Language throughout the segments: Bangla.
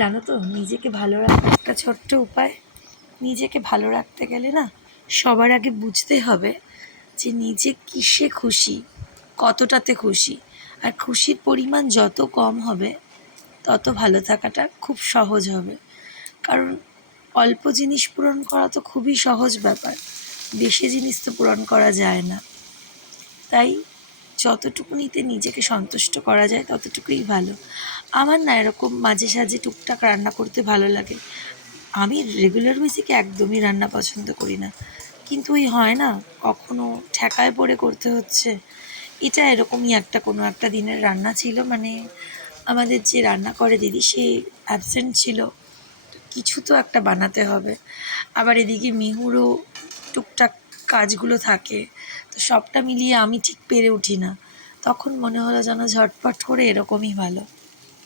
জানো তো, নিজেকে ভালো রাখার একটা ছোট্ট উপায়। নিজেকে ভালো রাখতে গেলে না, সবার আগে বুঝতে হবে যে নিজে কিসে খুশি, কতটাতে খুশি। আর খুশির পরিমাণ যত কম হবে তত ভালো থাকাটা খুব সহজ হবে। কারণ অল্প জিনিস পূরণ করা তো খুবই সহজ ব্যাপার, বেশি জিনিস তো পূরণ করা যায় না। তাই যতটুকুনিতে নিজেকে সন্তুষ্ট করা যায় ততটুকুই ভালো। আমার না এরকম মাঝে সাঝে টুকটাক রান্না করতে ভালো লাগে। আমি রেগুলার বেসিকে একদমই রান্না পছন্দ করি না, কিন্তু ওই হয় না, কখনো ঠেকায় পড়ে করতে হচ্ছে। এটা এরকমই একটা কোনো একটা দিনের রান্না ছিল, মানে আমাদের যে রান্না করে দিদি সে অ্যাবসেন্ট ছিল, কিছু তো একটা বানাতে হবে। আবার এদিকে মিহুরও টুকটাক কাজগুলো থাকে, তো সবটা মিলিয়ে আমি ঠিক পেরে উঠি না। তখন মনে হলো যেন ঝটপট করে এরকমই ভালো।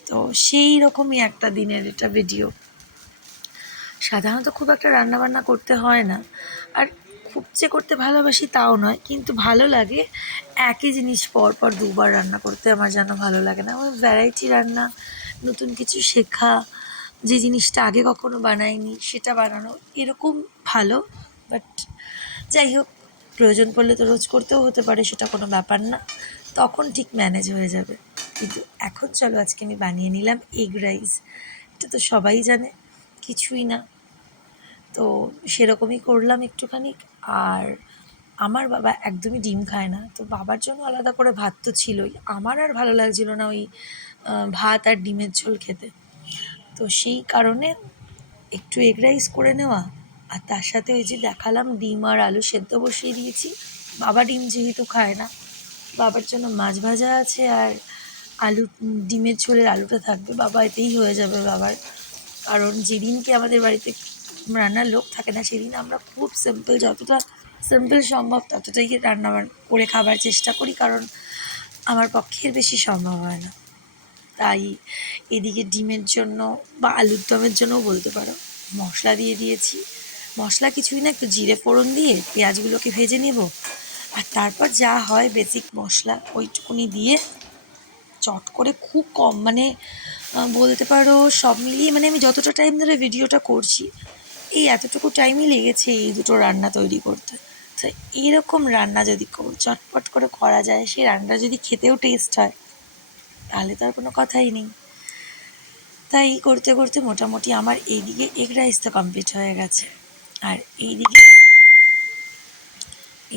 তো সেই রকমই একটা দিনের এটা ভিডিও। সাধারণত খুব একটা রান্নাবান্না করতে হয় না, আর খুব যে করতে ভালোবাসি তাও নয়, কিন্তু ভালো লাগে। একই জিনিস পর পর দুবার রান্না করতে আমার যেন ভালো লাগে না। ওই ভ্যারাইটি রান্না, নতুন কিছু শেখা, যে জিনিসটা আগে কখনো বানাইনি সেটা বানানো, এরকম ভালো। বাট যাই হোক, প্রয়োজন পড়লে তো রোজ করতেও হতে পারে, সেটা কোনো ব্যাপার না, তখন ঠিক ম্যানেজ হয়ে যাবে। কিন্তু এখন চলো আজকে আমি বানিয়ে নিলাম এগ রাইস। এটা তো সবাই জানে, কিছুই না। তো সেরকমই করলাম একটুখানি। আর আমার বাবা একদমই ডিম খায় না, তো বাবার জন্য আলাদা করে ভাত তো ছিলই। আমার আর ভালো লাগছিল না ওই ভাত আর ডিমের ঝোল খেতে। তো সেই কারণে একটু এগ রাইস করে নেওয়া, আর তার সাথে ওই যে দেখালাম ডিম আর আলু সেদ্ধ বসিয়ে দিয়েছি। বাবা ডিম যেহেতু খায় না, বাবার জন্য মাছ ভাজা আছে, আর আলু, ডিমের ঝোলের আলুটা থাকবে, বাবা এতেই হয়ে যাবে বাবার। কারণ যেদিনকে আমাদের বাড়িতে রান্নার লোক থাকে না, সেদিন আমরা খুব সিম্পল, যতটা সিম্পল সম্ভব ততটাই রান্না করে খাবার চেষ্টা করি, কারণ আমার পক্ষের বেশি সম্ভব হয় না। তাই এদিকে ডিমের জন্য বা আলুর দমের জন্যও বলতে পারো, মশলা দিয়ে দিয়েছি। মশলা কিছুই না, একটু জিরে ফোড়ন দিয়ে পেঁয়াজগুলোকে ভেজে নেব, আর তারপর যা হয় বেসিক মশলা ওইটুকুনি দিয়ে চট করে, খুব কম, মানে বলতে পারো সব মিলিয়ে, মানে আমি যতটা টাইম ধরে ভিডিওটা করছি এই এতটুকু টাইমই লেগেছে এই দুটো রান্না তৈরি করতে। তো এইরকম রান্না যদি চটপট করে করা যায়, সেই রান্নাটা যদি খেতেও টেস্ট হয়, তাহলে তো আর কোনো কথাই নেই। তাই করতে করতে মোটামুটি আমার এইদিকে এগ রাইস তো কমপ্লিট হয়ে গেছে, আর এইদিকে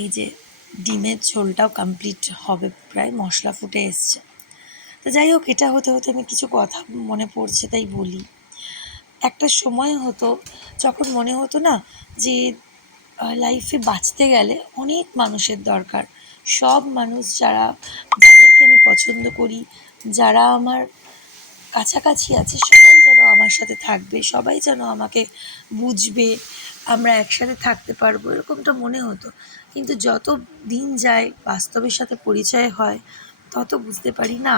এই যে ডিমের ঝোলটাও কমপ্লিট হবে, প্রায় মশলা ফুটে এসছে। তো যাই হোক, এটা হতে হতে আমি কিছু কথা মনে পড়ছে তাই বলি। একটা সময় হতো যখন মনে হতো না যে লাইফে বাঁচতে গেলে অনেক মানুষের দরকার। সব মানুষ যাদেরকে আমি পছন্দ করি, যারা আমার কাছাকাছি আছে, সবাই যেন আমার সাথে থাকবে, সবাই যেন আমাকে বুঝবে, আমরা একসাথে থাকতে পারবো, এরকমটা মনে হতো। কিন্তু যত দিন যায়, বাস্তবের সাথে পরিচয় হয়, তত বুঝতে পারি না,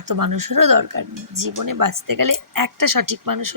এত মানুষেরও দরকার নেই। জীবনে বাঁচতে গেলে একটা সঠিক মানুষ